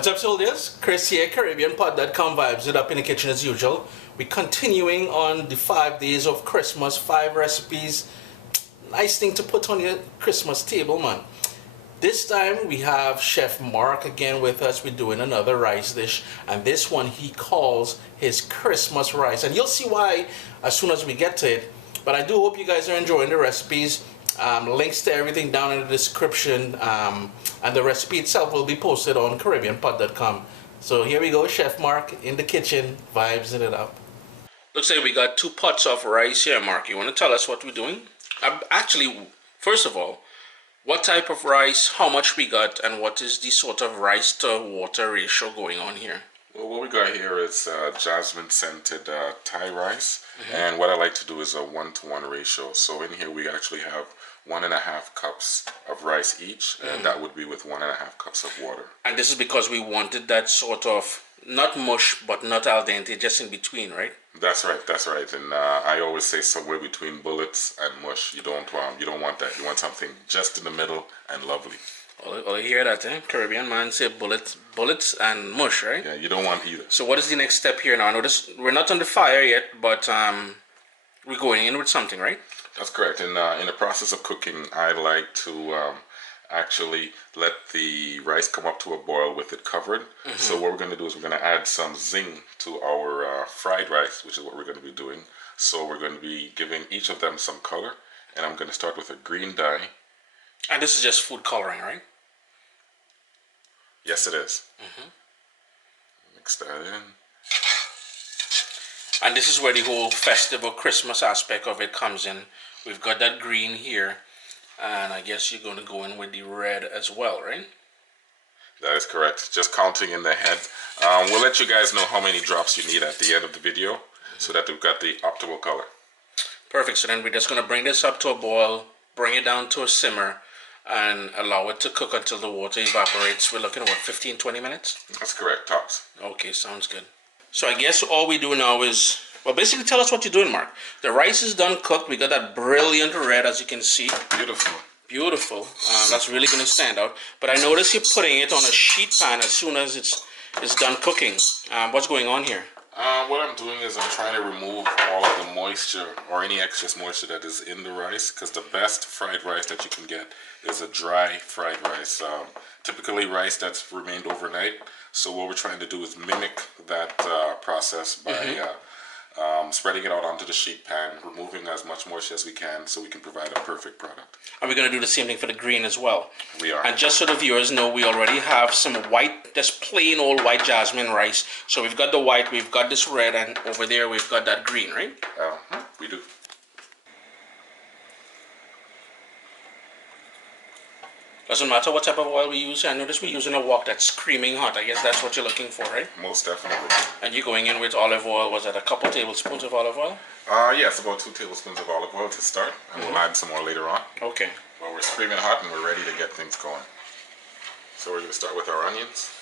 What's up, soldiers? Chris here, CaribbeanPod.com vibes it up in the kitchen as usual. We're continuing on the 5 days of Christmas, 5 recipes. Nice thing to put on your Christmas table, man. This time we have Chef Marc again with us. We're doing another rice dish, and this one he calls his Christmas rice. And you'll see why as soon as we get to it. But I do hope you guys are enjoying the recipes. Links to everything down in the description, and the recipe itself will be posted on CaribbeanPod.com. So here we go, Chef Marc in the kitchen, vibes it up. Looks like we got 2 pots of rice here, Marc. You want to tell us what we're doing? Actually, first of all, what type of rice, how much we got, and what is the sort of rice to water ratio going on here? Well, what we got here is Jasmine scented Thai rice, and what I like to do is a 1-to-1 ratio. So in here we actually have 1.5 cups of rice each, and that would be with 1.5 cups of water. And this is because we wanted that sort of, not mush, but not al dente, just in between, right? That's right, that's right. And I always say somewhere between bullets and mush. You don't want that. You want something just in the middle and lovely. Well, you hear that, eh? Caribbean man say bullets and mush, right? Yeah, you don't want either. So what is the next step here now? I notice we're not on the fire yet, but we're going in with something, right? That's correct. In the process of cooking, I like to actually let the rice come up to a boil with it covered. So what we're going to do is we're going to add some zing to our fried rice, which is what we're going to be doing. So we're going to be giving each of them some color, and I'm going to start with a green dye. And this is just food coloring, right? Yes, it is. Mix that in. And this is where the whole festive or Christmas aspect of it comes in. We've got that green here, and I guess you're going to go in with the red as well, right? That is correct. Just counting in the head. We'll let you guys know how many drops you need at the end of the video so that we've got the optimal color. Perfect. So then we're just going to bring this up to a boil, bring it down to a simmer, and allow it to cook until the water evaporates. We're looking at what, 15-20 minutes? That's correct, tops. Okay, sounds good. So I guess all we do now is, well, basically tell us what you're doing, Marc. The rice is done cooked. We got that brilliant red, as you can see. Beautiful. Beautiful. That's really going to stand out. But I notice you're putting it on a sheet pan as soon as it's done cooking. What's going on here? What I'm doing is I'm trying to remove all of the moisture or any excess moisture that is in the rice, because the best fried rice that you can get is a dry fried rice. Typically rice that's remained overnight. So what we're trying to do is mimic that process by spreading it out onto the sheet pan, removing as much moisture as we can so we can provide a perfect product. And we're going to do the same thing for the green as well. We are. And just so the viewers know, we already have some white, just plain old white jasmine rice. So we've got the white, we've got this red, and over there we've got that green, right? We do. Doesn't matter what type of oil we use. I notice we're using a wok that's screaming hot. I guess that's what you're looking for, right? Most definitely. And you're going in with olive oil. Was that a couple tablespoons of olive oil? Yes, about 2 tablespoons of olive oil to start, and we'll add some more later on. Okay. Well, we're screaming hot and we're ready to get things going. So we're going to start with our onions.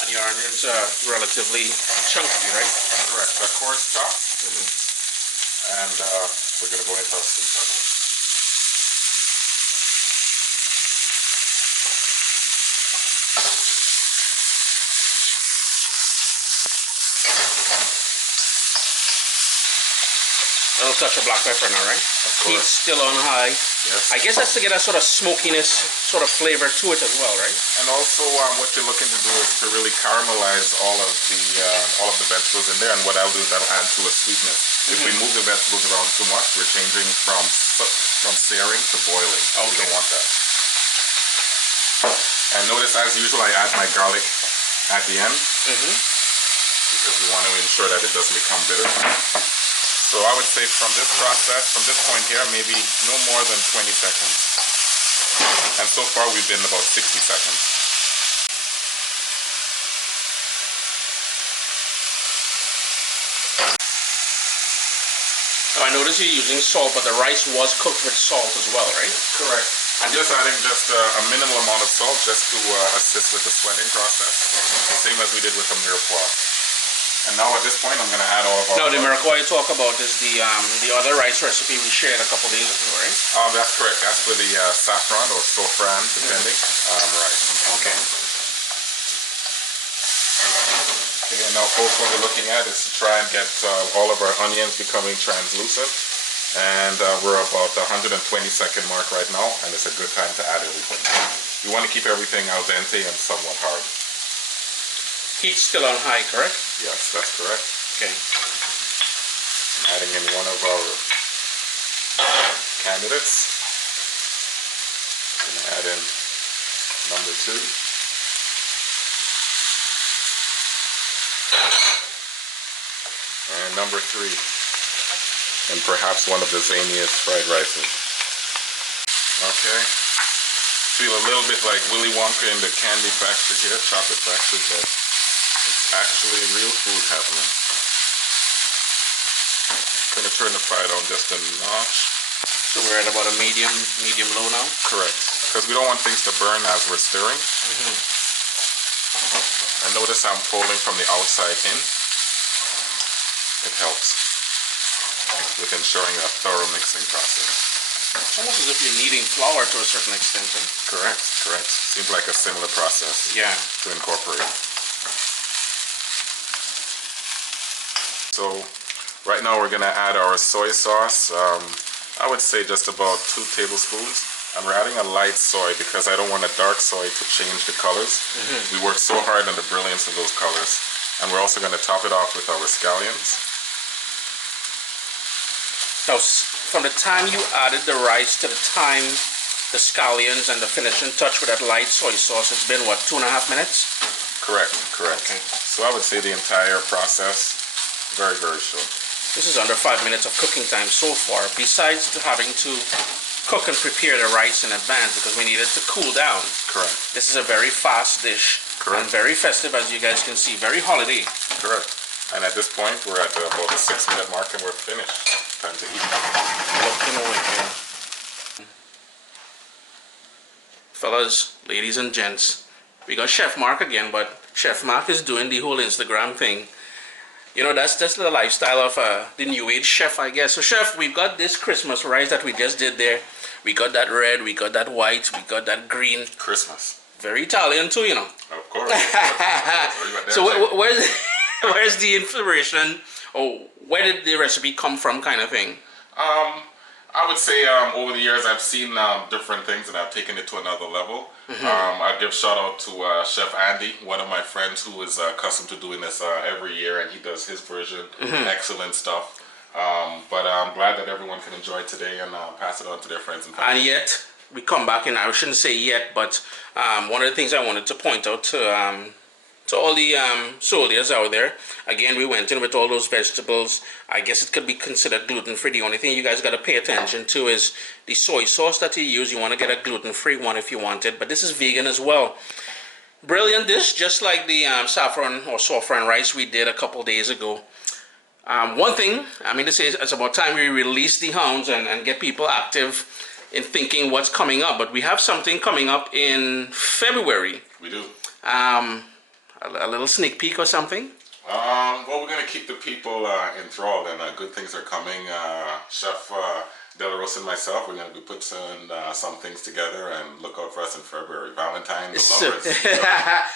And your onions are relatively chunky, right? Correct. They're coarse chopped. And we're going to go into our sweet pepper. A little touch of black pepper now, right? Of Heat course. still on high. Yes. I guess that's to get a sort of smokiness, sort of flavor to it as well, right? And also, what you're looking to do is to really caramelize all of the vegetables in there. And what I'll do is that'll add to a sweetness. If we move the vegetables around too much, we're changing from searing to boiling. Okay. We don't want that. And notice, as usual, I add my garlic at the end because we want to ensure that it doesn't become bitter. So I would say from this process, from this point here, maybe no more than 20 seconds. And so far we've been about 60 seconds. Now I notice you're using salt, but the rice was cooked with salt as well, right? Correct. I'm just adding just a minimal amount of salt just to assist with the sweating process. Same as we did with the mirepoix. And now at this point, I'm going to add all of our... Now, the mirepoix you talk about is the other rice recipe we shared a couple days ago, right? That's correct. That's for the saffron or saffron, depending, rice. Okay. Okay, and now folks, what we're looking at is to try and get all of our onions becoming translucent. And we're about the 120-second mark right now, and it's a good time to add everything. You want to keep everything al dente and somewhat hard. Heat's still on high, correct? Yes, that's correct. Okay. Adding in one of our candidates. Gonna add in number 2. And number 3. And perhaps one of the zaniest fried rices. Okay. Feel a little bit like Willy Wonka in the candy factory here, chocolate factory, but it's actually real food happening. Gonna turn the fire down just a notch. So we're at about a medium low now? Correct. Because we don't want things to burn as we're stirring. And notice I'm folding from the outside in. It helps with ensuring a thorough mixing process. It's almost as if you're kneading flour to a certain extent. Eh? Correct, correct. Seems like a similar process to incorporate. So right now we're going to add our soy sauce. I would say just about 2 tablespoons. And we're adding a light soy because I don't want a dark soy to change the colors. We worked so hard on the brilliance of those colors. And we're also going to top it off with our scallions. Now, from the time you added the rice to the time the scallions and the finishing touch with that light soy sauce, it's been what, 2.5 minutes? Correct, correct. Okay. So I would say the entire process, very, very short. This is under 5 minutes of cooking time so far, besides having to cook and prepare the rice in advance because we need it to cool down. Correct. This is a very fast dish. Correct. And very festive, as you guys can see, very holiday. Correct. And at this point, we're at about the 6-minute mark and we're finished. Time to eat. Looking away. Fellas, ladies and gents, we got Chef Marc again, but Chef Marc is doing the whole Instagram thing. You know, that's the lifestyle of the new age chef, I guess. So Chef, we've got this Christmas rice that we just did there. We got that red, we got that white, we got that green. Christmas. Very Italian too, you know. Of course. So where's the inspiration, or where did the recipe come from, kind of thing? I would say over the years I've seen different things and I've taken it to another level. I give shout out to Chef Andy, one of my friends who is accustomed to doing this every year, and he does his version. Excellent stuff. But I'm glad that everyone can enjoy it today and pass it on to their friends and family. And yet, we come back, and I shouldn't say yet, but one of the things I wanted to point out to all the soldiers out there, again, we went in with all those vegetables. I guess it could be considered gluten-free. The only thing you guys got to pay attention to is the soy sauce that you use. You want to get a gluten-free one if you want it, but this is vegan as well. Brilliant dish, just like the saffron or saffron rice we did a couple days ago. One thing, I mean to say, it's about time we release the hounds and get people active in thinking what's coming up. But we have something coming up in February. We do. A little sneak peek or something? Well, we're going to keep the people enthralled, and good things are coming. Chef De La Rosa and myself, we're going to be putting some things together, and look out for us in February. Valentine, the lovers.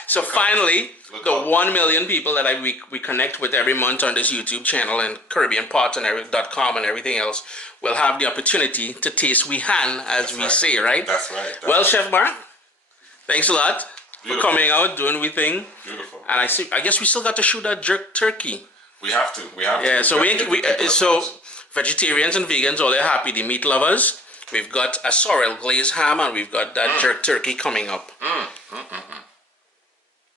So finally, the 1 million people that we connect with every month on this YouTube channel and CaribbeanPots.com and everything else will have the opportunity to taste we han, as we say, right? That's right. Well, Chef Marc, thanks a lot. For coming out, doing we thing. Beautiful. And I guess we still got to shoot that jerk turkey. We have to. Yeah, so so vegetarians and vegans, all they're happy. The meat lovers, we've got a sorrel glazed ham, and we've got that jerk turkey coming up.